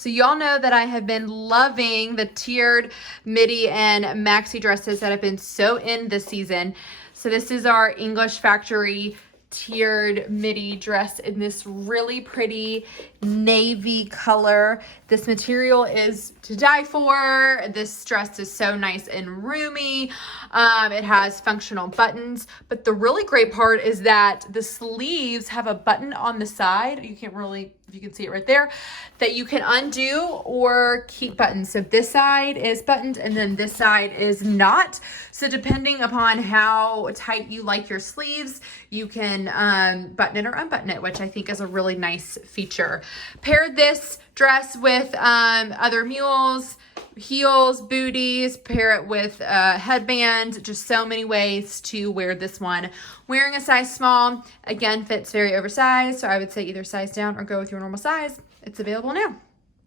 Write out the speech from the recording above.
So y'all know that I have been loving the tiered midi and maxi dresses that have been so in this season. So this is our English Factory tiered midi dress in this really pretty navy color. This material is to die for. This dress is so nice and roomy. It has functional buttons, but the really great part is that the sleeves have a button on the side. You can't really, if you can see it right there, that you can undo or keep buttons. So this side is buttoned and then this side is not. So depending upon how tight you like your sleeves, you can button it or unbutton it, which I think is a really nice feature. Pair this dress with other mules, heels, booties, pair it with a headband, just so many ways to wear this one. Wearing a size small, again, fits very oversized, so I would say either size down or go with your normal size. It's available now.